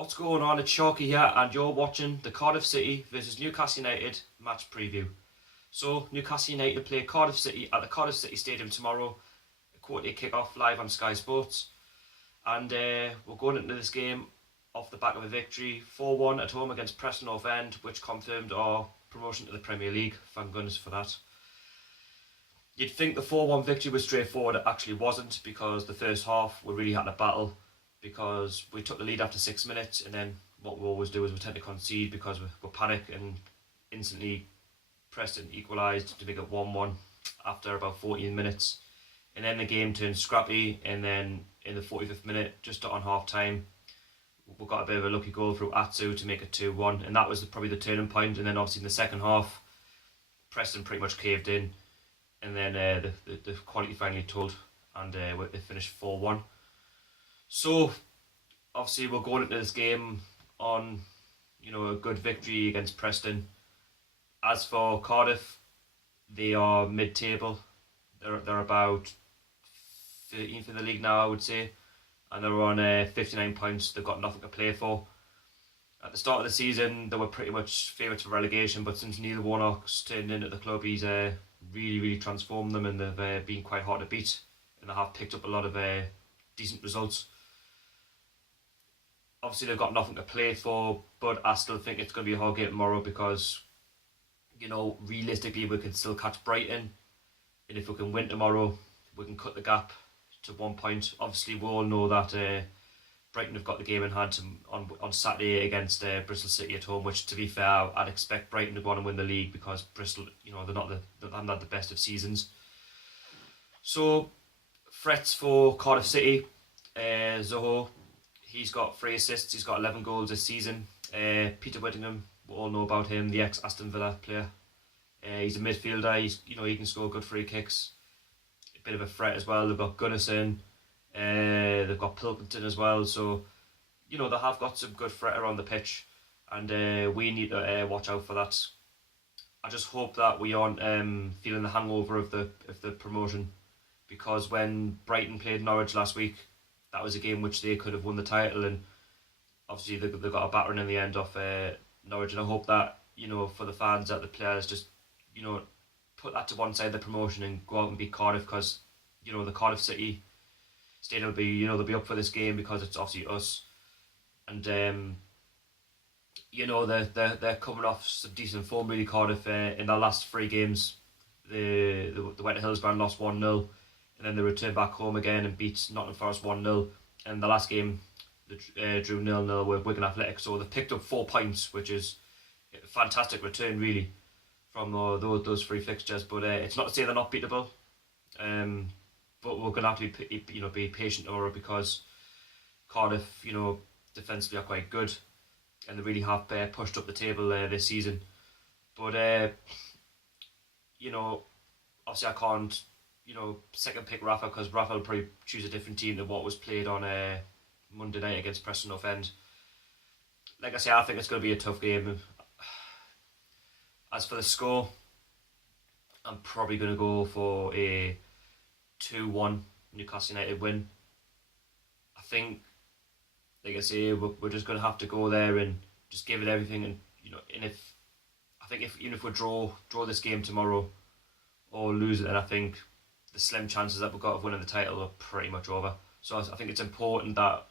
What's going on? It's Sharky here, and you're watching the Cardiff City versus Newcastle United match preview. So, Newcastle United play Cardiff City at the Cardiff City Stadium tomorrow. A quarter kick-off live on Sky Sports. And we're going into this game off the back of a victory 4-1 at home against Preston North End, which confirmed our promotion to the Premier League. Thank goodness for that. You'd think the 4-1 victory was straightforward. It actually wasn't, because the first half we really had to battle, because we took the lead after 6 minutes, and then what we always do is we tend to concede because we panic, and instantly Preston equalised to make it 1-1 after about 14 minutes. And then the game turned scrappy, and then in the 45th minute, just on half time, we got a bit of a lucky goal through Atsu to make it 2-1, and that was probably the turning point. And then obviously in the second half, Preston pretty much caved in, and then the quality finally told, and they finished 4-1. So obviously we're going into this game on, a good victory against Preston. As for Cardiff, they are mid-table. They're about 13th in the league now, I would say, and they're on 59 points. They've got nothing to play for. At the start of the season, they were pretty much favourites for relegation, but since Neil Warnock's turned into the club, he's really transformed them, and they've been quite hard to beat, and they have picked up a lot of decent results. Obviously they've got nothing to play for, but I still think it's going to be a hard game tomorrow, because realistically we can still catch Brighton, and if we can win tomorrow we can cut the gap to 1 point. Obviously we all know that Brighton have got the game in hand on Saturday against Bristol City at home, which, to be fair, I'd expect Brighton to go on and win the league, because Bristol, they haven't had the best of seasons. So threats for Cardiff City, Zoho, he's got 3 assists, he's got 11 goals this season. Peter Whittingham, we all know about him, the ex-Aston Villa player. He's a midfielder, he can score good free kicks. A bit of a threat as well. They've got Gunnarsson, they've got Pilkington as well, so they have got some good threat around the pitch, and we need to watch out for that. I just hope that we aren't feeling the hangover of the promotion, because when Brighton played Norwich last week, that was a game which they could have won the title, and obviously they got a battering in the end of Norwich. And I hope that for the fans, that the players just put that to one side, the promotion, and go out and beat Cardiff, because the Cardiff City Stadium will be they'll be up for this game, because it's obviously us, and they're coming off some decent form, really. Cardiff, in their last 3 games, they went to Hillsborough and lost 1-0, and then they returned back home again and beat Nottingham Forest 1-0, and the last game they drew 0-0 with Wigan Athletic. So they've picked up 4 points, which is a fantastic return, really, from those 3 fixtures. But it's not to say they're not beatable, but we're going to have to be patient over it, because Cardiff, defensively are quite good, and they really have pushed up the table this season. But obviously I can't second pick Rafa, because Rafa will probably choose a different team than what was played on Monday night against Preston North End. Like I say, I think it's going to be a tough game. As for the score, I'm probably going to go for a 2-1 Newcastle United win. I think, like I say, we're just going to have to go there and just give it everything, and even if we draw this game tomorrow or lose it, then I think the slim chances that we've got of winning the title are pretty much over. So I think it's important that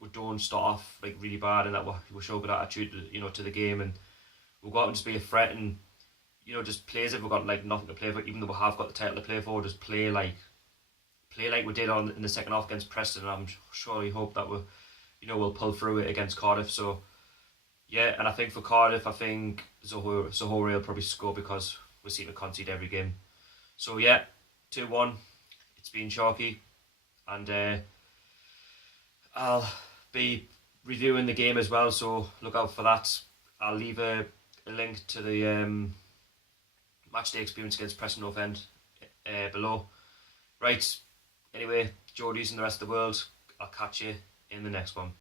we don't start off like really bad, and that we show good attitude to the game, and we'll go out and just be a threat, and just play as if we've got like nothing to play for, even though we have got the title to play for. Just play like we did in the second half against Preston, and I'm surely hope that we'll pull through it against Cardiff. So yeah, and I think for Cardiff, I think Zohore will probably score, because we seem to concede every game. So yeah, 2-1. It's been Sharky, and I'll be reviewing the game as well, so look out for that. I'll leave a link to the matchday experience against Preston North End below. Right, anyway, Geordies and the rest of the world, I'll catch you in the next one.